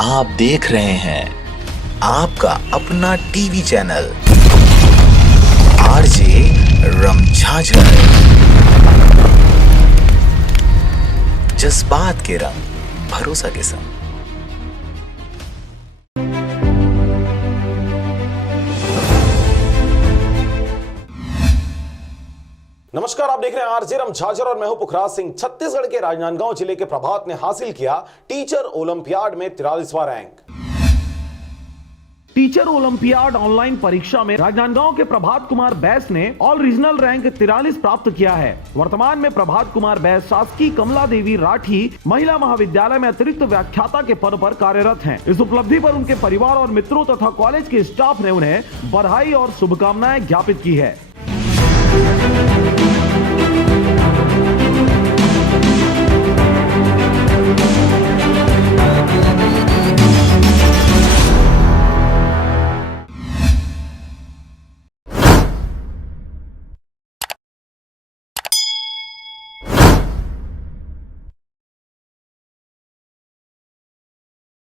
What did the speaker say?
आप देख रहे हैं आपका अपना टीवी चैनल आरजे रमझाझर, जज्बात के रंग भरोसा के संग। नमस्कार, आप देख रहे हैं आरजे रामझाझर और मैं हूं पुखराज सिंह। छत्तीसगढ़ के राजनांदगांव जिले के प्रभात ने हासिल किया टीचर ओलंपियाड में 43वां रैंक। टीचर ओलंपियाड ऑनलाइन परीक्षा में राजनांदगांव के प्रभात कुमार बैस ने ऑल रीजनल रैंक 43 प्राप्त किया है। वर्तमान में प्रभात कुमार बैस शासकीय कमला देवी राठी महिला महाविद्यालय में अतिरिक्त व्याख्याता के पद पर कार्यरत हैं। इस उपलब्धि पर उनके परिवार और मित्रों तथा कॉलेज के स्टाफ ने उन्हें बधाई और शुभकामनाएं ज्ञापित की है।